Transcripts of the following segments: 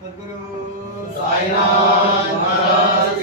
सद्गुरु साईनाथ महाराज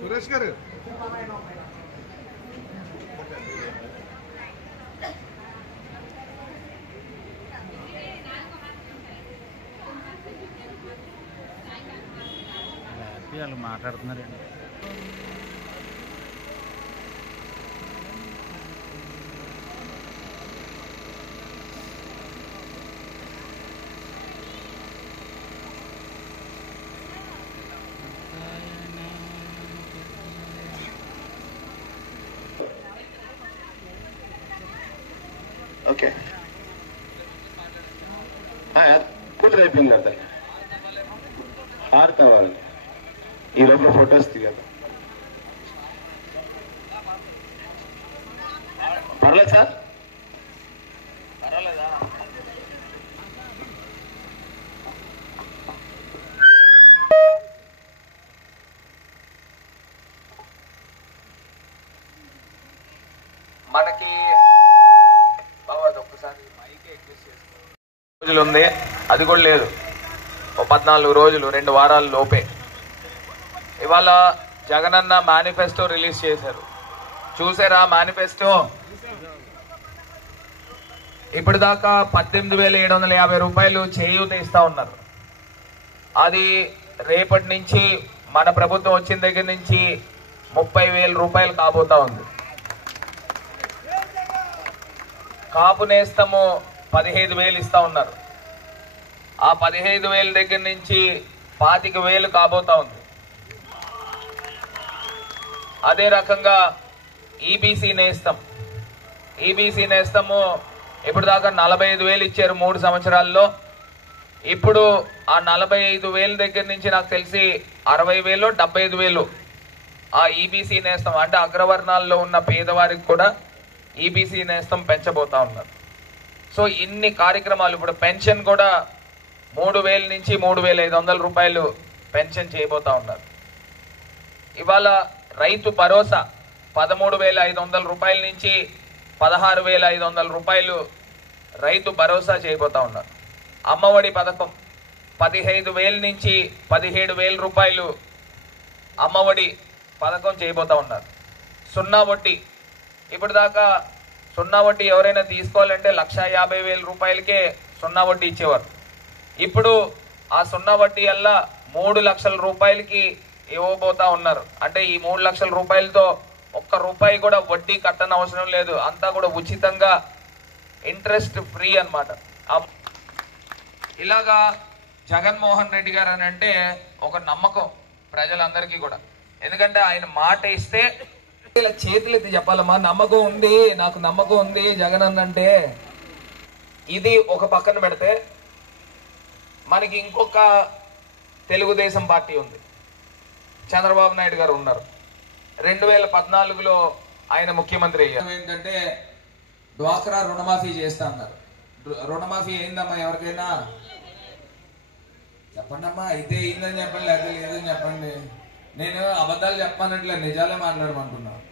सुरेश गाరు వాళ్ళు మాట్లాడుతున్నారండి. ఓకే కూతురు అయిపోయింది కదా హారతి అవ్వాలి ఈ లోపల ఫొటోస్ దిగదు పర్లేదు సార్ పర్వాలేదా మనకి రోజులు ఉంది అది కూడా లేదు 14 రోజులు 2 వారాల లోపే ఇవాళ జగనన్న మేనిఫెస్టో రిలీజ్ చేశారు చూసారా మేనిఫెస్టో ఇప్పటిదాకా 18,750 రూపాయలు చేయూత ఇస్తా ఉన్నారు అది రేపటి నుంచి మన ప్రభుత్వం వచ్చిన దగ్గర నుంచి 30,000 రూపాయలు కాబోతా ఉంది కాపు నేస్తము 15,000 ఇస్తా ఉన్నారు ఆ 15,000 దగ్గర నుంచి 25,000 కాబోతా ఉంది అదే రకంగా ఈబీసీ నేస్తము ఇప్పటిదాకా 45,000 ఇచ్చారు 3 సంవత్సరాల్లో ఇప్పుడు ఆ 45,000 దగ్గర నుంచి నాకు తెలిసి 60,000 75,000 ఆ ఈబీసీ నేస్తం అంటే అగ్రవర్ణాల్లో ఉన్న పేదవారికి కూడా ఈబీసీ నేస్తం పెంచబోతా ఉన్నారు సో ఇన్ని కార్యక్రమాలు ఇప్పుడు పెన్షన్ కూడా 3,000 నుంచి 3,500 రూపాయలు పెన్షన్ చేయబోతా ఉన్నారు ఇవాళ రైతు భరోసా 13,500 రూపాయల నుంచి 16,500 రూపాయలు రైతు భరోసా చేయబోతా ఉన్నారు అమ్మఒడి పథకం 15,000 నుంచి 17,000 రూపాయలు అమ్మఒడి పథకం చేయబోతా ఉన్నారు సున్నా వడ్డీ ఇప్పటిదాకా సున్నా వడ్డీ ఎవరైనా తీసుకోవాలంటే 1,50,000 రూపాయలకే సున్నా వడ్డీ ఇచ్చేవారు ఇప్పుడు ఆ సున్నా వడ్డీ వల్ల 3 లక్షల రూపాయలకి ఇవ్వబోతా ఉన్నారు అంటే ఈ 3 లక్షల రూపాయలతో ఒక్క రూపాయి కూడా వడ్డీ కట్టని అవసరం లేదు అంతా కూడా ఉచితంగా ఇంట్రెస్ట్ ఫ్రీ అన్నమాట ఇలాగా జగన్మోహన్ రెడ్డి గారు అని అంటే ఒక నమ్మకం ప్రజలందరికీ కూడా ఎందుకంటే ఆయన మాట ఇస్తే ఇలా చేతులెత్తి చెప్పాలమ్మా నమ్మకం ఉంది నాకు నమ్మకం ఉంది జగన్ అన్నంటే ఇది ఒక పక్కన పెడితే మనకి ఇంకొక తెలుగుదేశం పార్టీ ఉంది చంద్రబాబు నాయుడు గారు ఉన్నారు 2014లో ఆయన ముఖ్యమంత్రి అయ్యారు ఏంటంటే డ్వాక్రా రుణమాఫీ చేస్తా అన్నారు రుణమాఫీ అయిందమ్మా ఎవరికైనా చెప్పండి అమ్మా అయితే అయిందని చెప్పండి లేదా లేదని చెప్పండి నేను అబద్ధాలు చెప్పానట్లే నిజాలే మాట్లాడమంటున్నాను